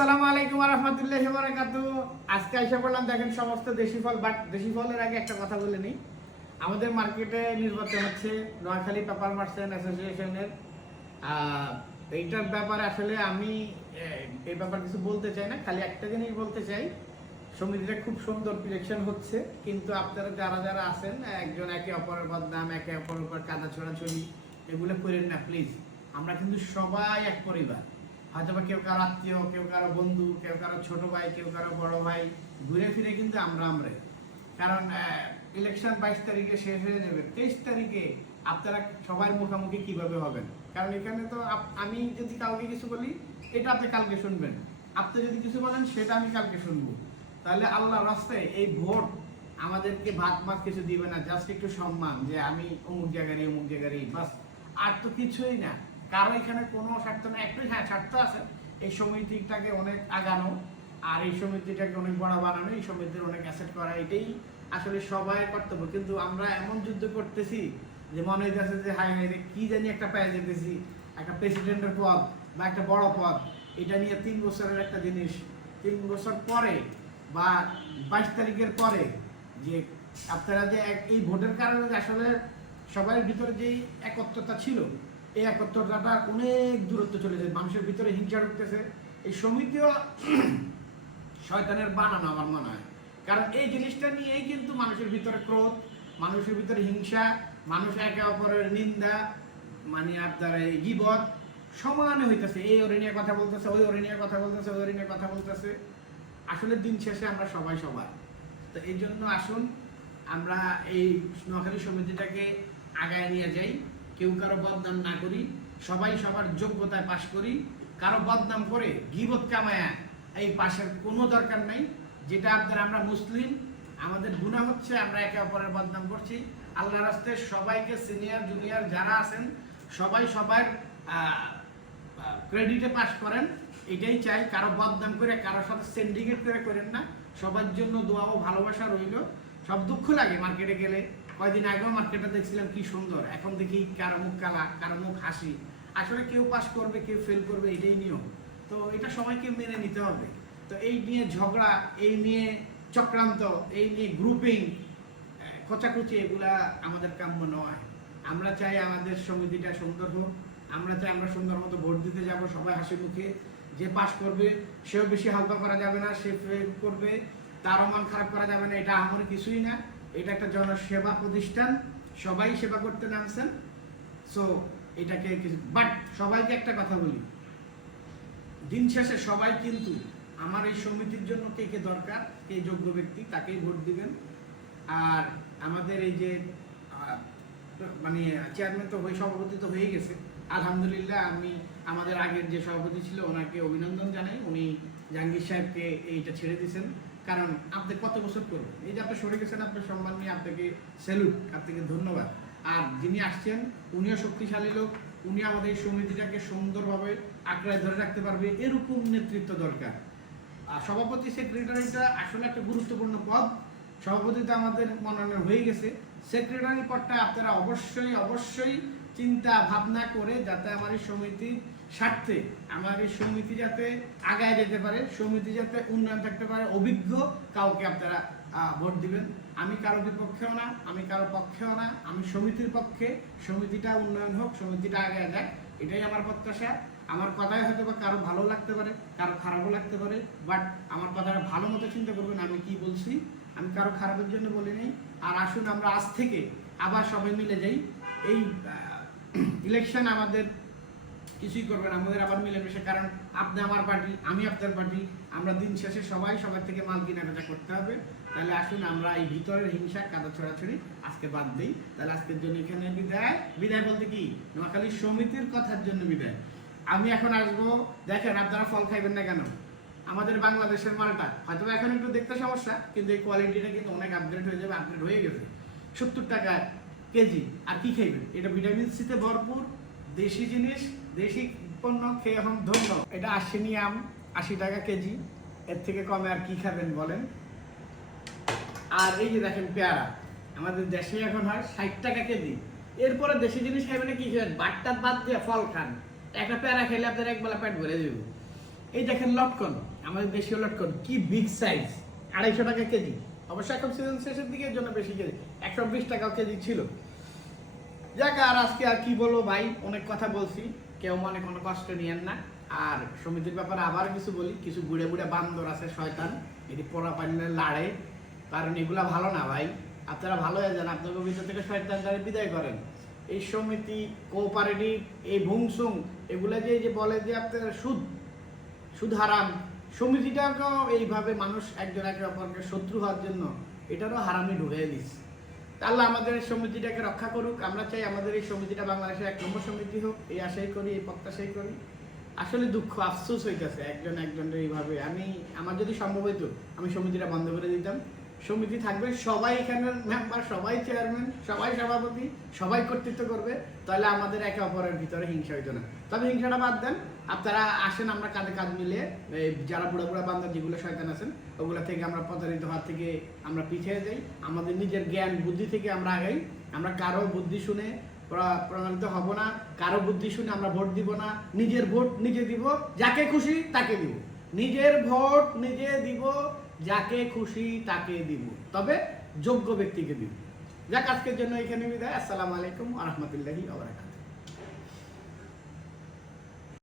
আসসালামু আলাইকুম ওয়া রাহমাতুল্লাহি ওয়া বারাকাতুহু। আজকে আইসা পড়লাম দেখেন সমস্ত দেশি ফল, বাট দেশি ফলের আগে একটা কথা বলে নিই। আমাদের মার্কেটে নির্বাচন হচ্ছে নোয়াখালী পেপার মার্চেন্ট অ্যাসোসিয়েশনের। এইটার ব্যাপারে আসলে আমি এই ব্যাপারে কিছু বলতে চাই না, খালি একটা জিনিস বলতে চাই। সমিতিটা খুব সুন্দর ইলেকশন হচ্ছে, কিন্তু আপনারা যারা যারা আছেন একজন একে অপরের বদনাম, একে অপরের উপর কাদা ছোড়াছড়ি এগুলো করেন না প্লিজ। আমরা কিন্তু সবাই এক পরিবার, হয়তো বা কেউ কারো আত্মীয়, কেউ কারো বন্ধু, কেউ কারো ছোট ভাই, কেউ কারো বড় ভাই, ঘুরে ফিরে কিন্তু আমরাই। কারণ ইলেকশন 22 তারিখে শেষ হয়ে যাবে, 23 তারিখে আপনারা সবাই মুখোমুখি কিভাবে হবেন? কারণ এখানে তো আমি যদি কাউকে কিছু বলি এটা আপনি কালকে শুনবেন, আপনি যদি কিছু বলেন সেটা আমি কালকে শুনবো। তাহলে আল্লাহর রাস্তায় এই ভোট আমাদেরকে ভাত মাত কিছু দিবে না, জাস্ট একটু সম্মান যে আমি অমুক জায়গারই অমুক জায়গারই, বাস। আর তো কিছুই না, কারো এখানে কোনো স্বার্থ না। একটু হ্যাঁ স্বার্থ আছে, এই সমিতিটাকে অনেক আগানো আর এই সমিতিটাকে অনেক বড় বানানো, এই সমিতির অনেক অ্যাসেট করা, এটাই আসলে সবাই কর্তব্য। কিন্তু আমরা এমন যুদ্ধ করতেছি যে মনে হইতেছে যে হাই হাই কি জানি একটা পেয়ে যেতেছি, একটা প্রেসিডেন্টের পদ বা একটা বড় পদ, এটা নিয়ে 3 বছরের একটা জিনিস। 3 বছর পরে বা 22 তারিখের পরে যে আপনারা যে এই ভোটের কারণে আসলে সবার ভিতরে যেই একত্রতা ছিল, এই একত্রতাটা অনেক দূরত্ব চলে যায়, মানুষের ভিতরে হিংসা ঢুকতেছে। এই সমিতিও শয়তানের বানানো আমার মনে হয়। কারণ এই জিনিসটা নিয়েই কিন্তু মানুষের ভিতরে ক্রোধ, মানুষের ভিতরে হিংসা, মানুষ একে অপরের নিন্দা, মানে আপনার এই গীবত সমানে হইতেছে। এই ওরে নিয়ে কথা বলতেছে, ওই ওরে নিয়ে কথা বলতেছে, ওই ওরে নিয়ে কথা বলতেছে। আসলে দিন শেষে আমরা সবাই সবাই। তো এই জন্য আসুন আমরা এই নোয়াখালী সমিতিটাকে আগায় নিয়ে যাই, কেউ কারো বদনাম না করি, সবাই সবার যোগ্যতায় পাশ করি। কারো বদনাম করে গীবত কামায়া এই পাশের কোনো দরকার নাই। যেটা আপনারা, আমরা মুসলিম, আমাদের গুনাহ হচ্ছে আমরা একে অপরের বদনাম করছি। আল্লাহর রাস্তায় সবাইকে, সিনিয়র জুনিয়র যারা আছেন সবাই সবার ক্রেডিটে পাশ করেন, এটাই চাই। কারো বদনাম করে কারোর সাথে সিন্ডিকেট করে করেন না। সবার জন্য দোয়া ও ভালোবাসা রইল। সব দুঃখ লাগে মার্কেটে গেলে, কয়দিন আগেও মার্কেটে দেখছিলাম কি সুন্দর, এখন দেখি কারো মুখ কালা, কারো মুখ হাসি। আসলে কেউ পাস করবে, কেউ ফেল করবে, এটাই নিয়ম। তো এটা সবাইকে মেনে নিতে হবে। তো এই নিয়ে ঝগড়া, এই নিয়ে চক্রান্ত, এই নিয়ে গ্রুপিং, খোঁচাখুচি, এগুলা আমাদের কাম্য নয়। আমরা চাই আমাদের সমিতিটা সুন্দর হোক, আমরা চাই আমরা সুন্দর মতো ভোট দিতে যাব সবাই হাসি মুখে। যে পাস করবে সেও বেশি হালকা করা যাবে না, সে ফেল করবে তারও মন খারাপ করা যাবে না। এটা আমার কিছুই না, এটা একটা জনসেবা প্রতিষ্ঠান, সবাই সেবা করতে নামছেন। সো এটাকে, বাট সবাইকে একটা কথা বলি, দিন শেষে সবাই কিন্তু আমার এই সমিতির জন্য কে কে দরকার, কে যোগ্য ব্যক্তি তাকেই ভোট দিবেন। আর আমাদের এই যে মানে চেয়ারম্যান তো সভাপতি তো হয়ে গেছে আলহামদুলিল্লাহ। আমি আমাদের আগের যে সভাপতি ছিল ওনাকে অভিনন্দন জানাই, উনি জাহাঙ্গীর সাহেবকে এইটা ছেড়ে দিয়েছেন। কারণ আপনি কত বছর করবেন, এই যে আপনি সরে গেছেন, আপনার সম্মান নিয়ে আপনাকে স্যালুট, আপনাকে ধন্যবাদ। আর যিনি আসছেন উনিও শক্তিশালী লোক, উনি আমাদের এই সমিতিটাকে সুন্দরভাবে আঁকড়ায় ধরে রাখতে পারবে, এরকম নেতৃত্ব দরকার। আর সভাপতি সেক্রেটারিটা আসলে একটা গুরুত্বপূর্ণ পদ। সভাপতিতে আমাদের মনোনয়ন হয়ে গেছে, সেক্রেটারি পদটা আপনারা অবশ্যই অবশ্যই চিন্তা ভাবনা করে, যাতে আমার এই সমিতির স্বার্থে, আমার এই সমিতি যাতে আগায় যেতে পারে, সমিতি যাতে উন্নয়ন থাকতে পারে, অভিজ্ঞ কাউকে আপনারা ভোট দিবেন। আমি কারো বিপক্ষেও না, আমি কারো পক্ষেও না, আমি সমিতির পক্ষে। সমিতিটা উন্নয়ন হোক, সমিতিটা আগে যাক, এটাই আমার প্রত্যাশা। আমার কথাই হয়তো বা কারো ভালো লাগতে পারে, কারো খারাপও লাগতে পারে, বাট আমার কথাটা ভালো মতো চিন্তা করবেন আমি কি বলছি। আমি কারো খারাপের জন্য বলিনি। আর আসুন আমরা আজ থেকে আবার সবাই মিলে যাই। এই ইলেকশন আমাদের কিছুই করবে না, আমাদের আবার মিলেমিশে। কারণ আপনি আমার পার্টি, আমি আপনার পার্টি, আমরা দিন শেষে সবাই সবার থেকে মাল কেনাকাটা করতে হবে। তাহলে আসুন আমরা এই ভিতরের হিংসা, কাদা ছড়াছড়ি আজকে বাদ দিই। তাহলে আজকের জন্য এখানে বিদায়। বিদায় বলতে কি, নোয়াখালী সমিতির কথার জন্য বিদায়। আমি এখন আসবো, দেখেন আপনারা ফল খাইবেন না কেন, আমাদের বাংলাদেশের মালটা হয়তো এখন একটু দেখতে সমস্যা, কিন্তু এই কোয়ালিটিটা কিন্তু অনেক আপগ্রেড হয়ে যাবে, আপগ্রেড হয়ে গেছে। 70 টাকা কেজি, আর কি খাইবেন? এটা ভিটামিন সিতে ভরপুর, দেশি জিনিস, দেশি পণ্য খেয়ে এখন ধন্য। এটা আশ্বিনী আম 80 টাকা কেজি, এর থেকে কমে আর কি খাবেন বলেন? আর এই যে দেখেন পেয়ারা, আমাদের দেশে এখন হয় 60 টাকা কেজি। এরপরে দেশি জিনিস খাইবেন না, কি খাবেন? বাটটা বাদ দিয়ে ফল খান, একটা পেয়ারা খেলে আপনার একবেলা পেট ভরে দেব। এই দেখেন লটকন, আমাদের দেশীয় লটকন কি বিগ সাইজ, 250 টাকা কেজি। অবশ্য এখন সিজন শেষের দিকে এর জন্য বেশি কেজি, 120 টাকা কেজি ছিল। যাক, আর আজকে আর কি বলবো ভাই, অনেক কথা বলছি, কেউ মনে কোনো কষ্ট নিয়েন না। আর সমিতির ব্যাপারে আবার কিছু বলি, কিছু বুড়ে বুড়ে বান্দর আছে শয়তান, এটি পোড়া পানিতে লাড়ে, কারণ এগুলা ভালো না ভাই। আপনারা ভালো হয়ে যান, আপনাদের ভিতর থেকে শয়তানটারে বিদায় করেন। এই সমিতি, কোঅপারেটিভ, এই ভুংসুং, এগুলা যে বলে যে আপনারা সুদ হারাম, সমিতিটাকেও এইভাবে মানুষ একজন একে অপরকে শত্রু হওয়ার জন্য এটারও হারামি ঢুকিয়ে দিচ্ছে। আল্লাহ আমাদের এই সমিতিটাকে রক্ষা করুক। আমরা চাই আমাদের এই সমিতিটা বাংলাদেশের 1 নম্বর সমিতি হোক, এই আশাই করি, এই প্রত্যাশাই করি। আসলে দুঃখ, আফসোস হইতেছে একজনের এইভাবে। আমার যদি সম্ভব হইতো আমি সমিতিটা বন্ধ করে দিতাম। সমিতি থাকবে, সবাই এখানের মেম্বার, সবাই চেয়ারম্যান, সবাই সভাপতি, সবাই কর্তৃত্ব করবে, তাহলে আমাদের একে অপরের ভিতরে হিংসা হইতো না। তবে হিংসাটা বাদ দেন, আপনারা আসেন, আমরা কাঁধে কাঁধ মিলিয়ে যারা বুড়া বুড়া বান্ধব যেগুলো শয়তান আছেন ওগুলো থেকে আমরা প্রতারিত হওয়ার থেকে আমরা পিছিয়ে যাই, আমাদের নিজের জ্ঞান বুদ্ধি থেকে আমরা আগাই। আমরা কারো বুদ্ধি শুনে প্রমাণিত হব না, কারো বুদ্ধি শুনে আমরা ভোট দিব না। নিজের ভোট নিজে দিব, যাকে খুশি তাকে দিব। নিজের ভোট নিজে দিব, যাকে খুশি তাকে দিব, তবে যোগ্য ব্যক্তিকে দিব। যাক, আজকের জন্য এখানে বিদায়। আসসালামু আলাইকুম ওয়া রাহমাতুল্লাহি ওয়া বারাকাতুহু।